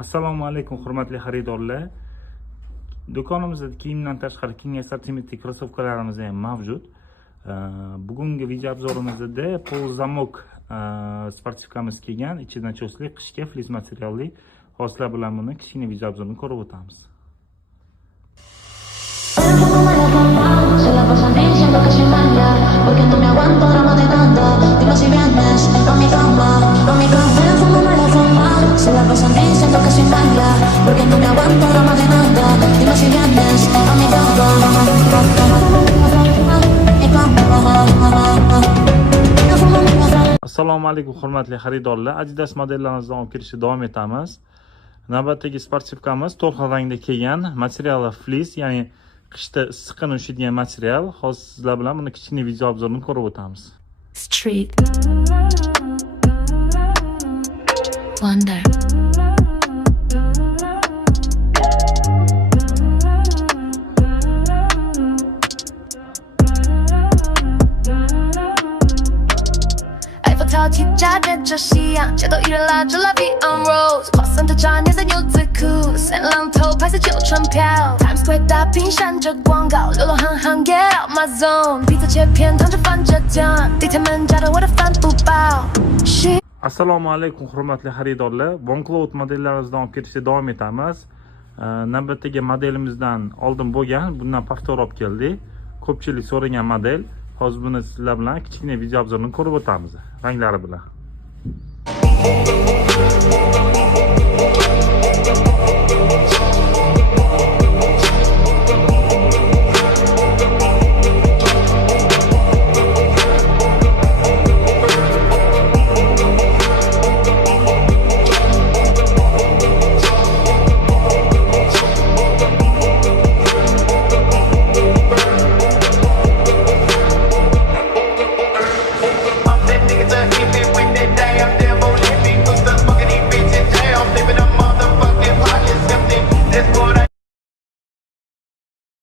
Assalomu alaykum hurmatli xaridorlar. Do'konimizda kiyimdan tashqari keng assortimentli krossovkalarimiz ham mavjud. Bugungi video obzorimizda polzamok sportivkamiz kelgan, ichidan cho'sli qishki flis materialli hoslar bilan buni kichkina video obzorini ko'rib o'tamiz. Porque no me aguanto drama de tanta. Dime si vienes a mi cama, a mi cama. Fumando la fama, se la pasan diciendo que soy mala. Porque no me aguanto drama de tanta. Dime si vienes a mi cama, Assalomu alaykum hurmatli xaridorlar. Adidas modellarimizdan olib kirishni davom etamiz. Navbatdagi sportivkamiz to'q rangda kelgan, materiali flis, ya'ni qishda issiqni ushlaydigan material. Hozir sizlar bilan buni kichkina video obzorini ko'rib o'tamiz. Street Wonder气炸变成夕阳，街头依然拉着拉比 on rose， 花散的渣年在牛仔裤，三浪头拍摄旧船票 ，Times Square 大屏闪着广告，流浪汉汉 get out my zone， 披萨切片烫着翻着酱，地铁门夹着我的帆布包。Assalomu alaykum hurmatli xaridorlar. Voncloud modellarimizdan olib kirishda davom etamiz. Navbatdagi modelimizdan oldin bo'lgan, bundan paxtaroq olib keldik. Ko'pchilik so'ragan model. Hozir buni sizlar bilan kichkina video obzorini ko'rib o'tamiz ranglari bilan.